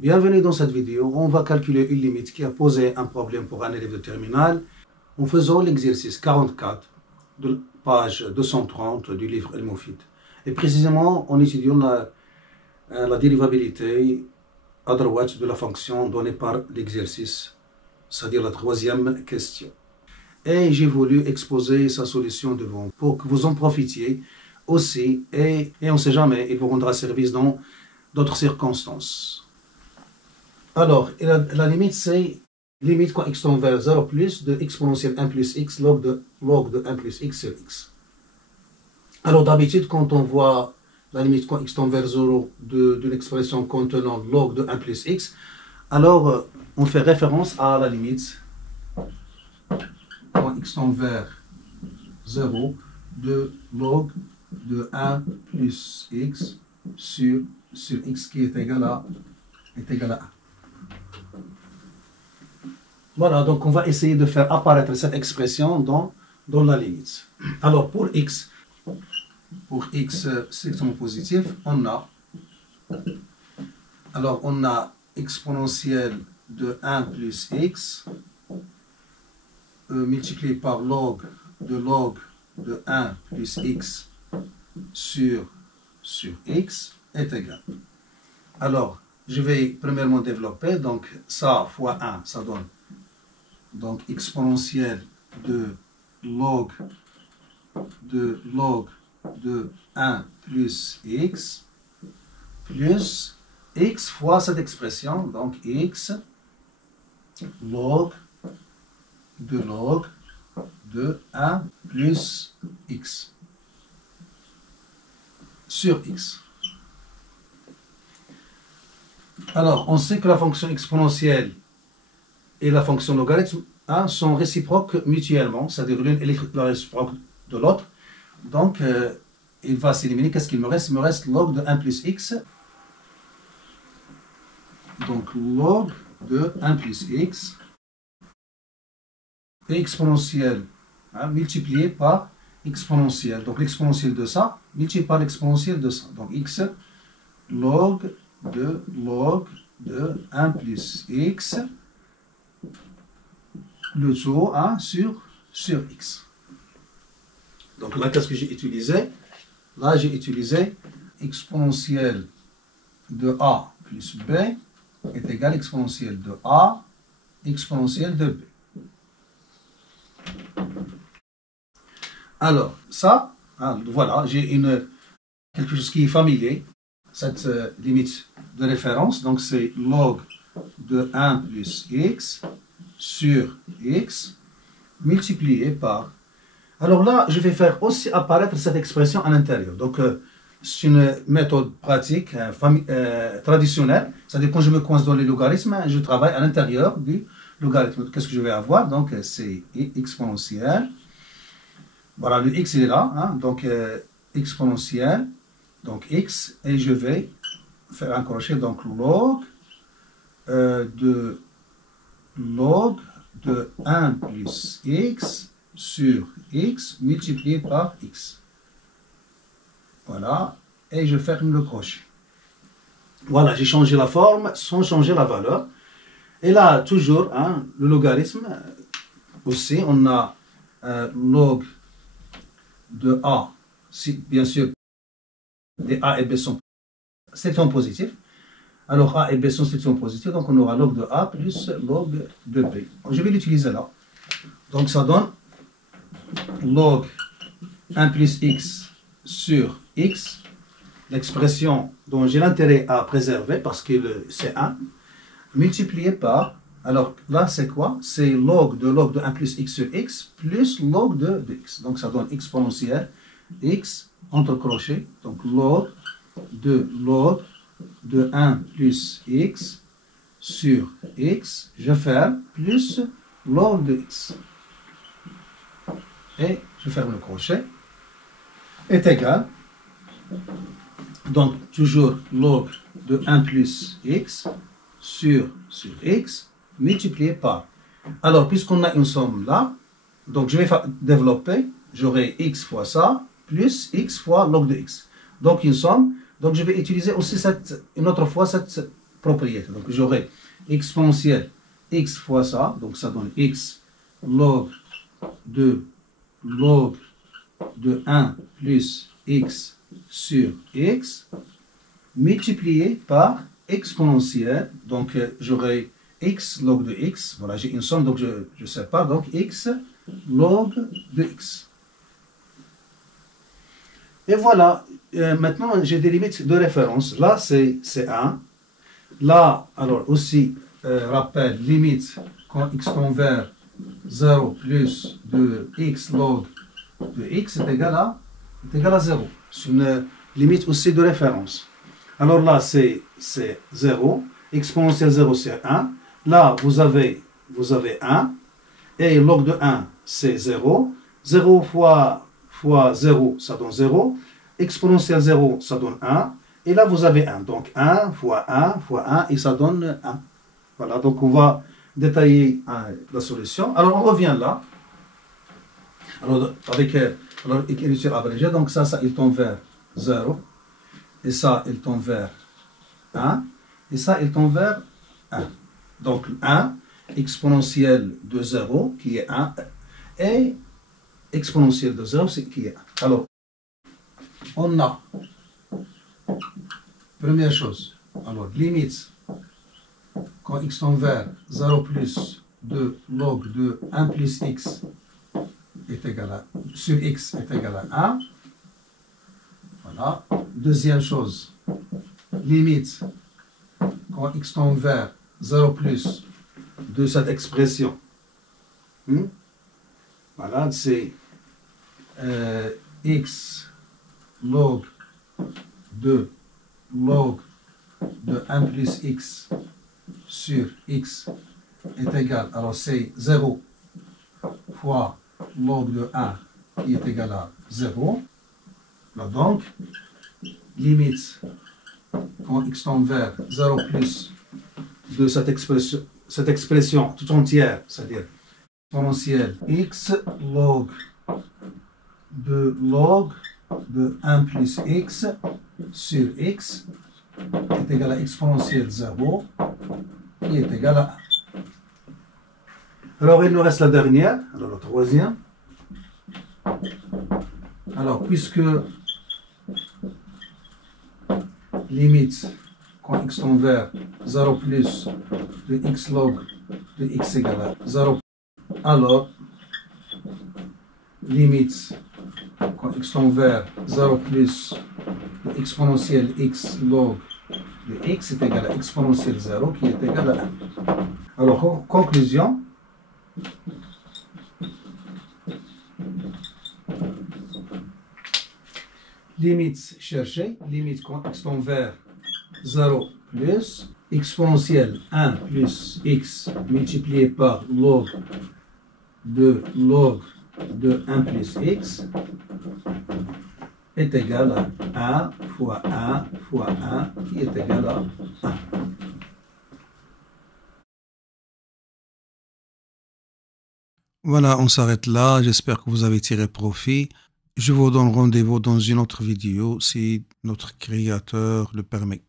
Bienvenue dans cette vidéo. On va calculer une limite qui a posé un problème pour un élève de terminale en faisant l'exercice 44 de page 230 du livre El Moufid. Et précisément en étudiant la dérivabilité à droite de la fonction donnée par l'exercice, c'est-à-dire la troisième question. Et j'ai voulu exposer sa solution devant pour que vous en profitiez aussi et on ne sait jamais, il vous rendra service dans d'autres circonstances. Alors, la limite, c'est limite quand x tend vers 0 plus de exponentielle 1 plus x log de 1 plus x sur x. Alors, d'habitude, quand on voit la limite quand x tend vers 0 d'une expression contenant log de 1 plus x, alors on fait référence à la limite quand x tend vers 0 de log de 1 plus x sur x qui est égal à 1. Voilà, donc on va essayer de faire apparaître cette expression dans la limite. Alors pour x strictement positif, on a exponentielle de 1 plus x multiplié par log de 1 plus x sur x est égal. Alors, je vais premièrement développer, donc ça fois 1, ça donne donc exponentielle de log de 1 plus x fois cette expression, donc x log de 1 plus x sur x. Alors, on sait que la fonction exponentielle et la fonction logarithme sont réciproques mutuellement, c'est-à-dire l'une est la réciproque de l'autre. Donc, il va s'éliminer. Qu'est-ce qu'il me reste? Il me reste log de 1 plus x. Donc, log de 1 plus x et exponentielle multiplié par exponentielle. Donc, l'exponentielle de ça multiplié par l'exponentielle de ça. Donc, x log de 1 plus x, le tout sur x. Donc là, qu'est-ce que j'ai utilisé? Là, j'ai utilisé exponentielle de a plus b est égal à exponentielle de a exponentielle de b. Alors, ça, voilà, j'ai quelque chose qui est familier. Cette limite de référence, donc c'est log de 1 plus x sur x multiplié par... Alors là, je vais faire aussi apparaître cette expression à l'intérieur. Donc, c'est une méthode pratique, traditionnelle. C'est-à-dire quand je me coince dans les logarithmes, je travaille à l'intérieur du logarithme. Qu'est-ce que je vais avoir? Donc, c'est exponentielle. Voilà, le x il est là. Donc, exponentielle. Donc, x. Et je vais faire un crochet. Donc, log de 1 plus x sur x multiplié par x. Voilà, et je ferme le crochet. Voilà, j'ai changé la forme sans changer la valeur. Et là, toujours, le logarithme, aussi, on a log de a, si bien sûr, les a et b sont strictement positifs. Alors a et b sont strictement positifs, donc on aura log de a plus log de b. Je vais l'utiliser là. Donc ça donne log 1 plus x sur x, l'expression dont j'ai l'intérêt à préserver parce que c'est 1, multiplié par, alors là c'est quoi? C'est log de 1 plus x sur x plus log de x. Donc ça donne exponentielle x entre crochets, donc log de 1 plus x sur x, je ferme, plus log de x. Et je ferme le crochet, est égal, donc toujours log de 1 plus x sur x multiplié par. Alors, puisqu'on a une somme là, donc je vais développer, j'aurai x fois ça, plus x fois log de x. Donc une somme, donc je vais utiliser aussi une autre fois cette propriété. Donc j'aurai exponentielle x fois ça, donc ça donne x log de 1 plus x sur x, multiplié par exponentielle, donc j'aurai x log de x, voilà, j'ai une somme, donc je sépare, donc x log de x. Et voilà, maintenant j'ai des limites de référence. Là c'est 1. Là, alors aussi, rappel, limite quand x tend vers 0 plus de x log de x est égal à 0. C'est une limite aussi de référence. Alors là, c'est 0. Exponentielle 0, c'est 1. Là, vous avez 1. Et log de 1, c'est 0. 0 fois 0, ça donne 0. Exponentielle 0, ça donne 1. Et là, vous avez 1. Donc 1 fois 1 fois 1, et ça donne 1. Voilà, donc on va détailler la solution. Alors, on revient là. Alors, avec écriture abrégée, donc ça, il tend vers 0. Et ça, il tend vers 1. Et ça, il tend vers 1. Donc 1, exponentielle de 0, qui est 1, et exponentielle de 0, qui est 1. Alors, on a, première chose, alors limite, quand x tend vers 0 plus de log de 1 plus x est égal à, sur x est égal à 1. Voilà. Deuxième chose, limite, quand x tend vers 0 plus de cette expression. Voilà, c'est x log de 1 plus x sur x est égal, alors c'est 0 fois log de 1 qui est égal à 0. Là donc, limite, quand x tend vers 0 plus de cette expression tout entière, c'est-à-dire exponentielle x log de 1 plus x sur x est égal à exponentielle 0 qui est égal à 1. Alors il nous reste la dernière, alors la troisième. Alors puisque limite quand x tend vers 0 plus de x log de x égale à 0, alors limite quand x tend vers 0 plus de exponentielle x log de x est égal à exponentielle 0 qui est égal à 1. Alors conclusion, limite cherchée, limite quand x tend vers 0 plus exponentielle 1 plus x multiplié par log de 1 plus x est égal à 1 fois 1 fois 1 qui est égal à 1. Voilà, on s'arrête là. J'espère que vous avez tiré profit. Je vous donne rendez-vous dans une autre vidéo si notre créateur le permet.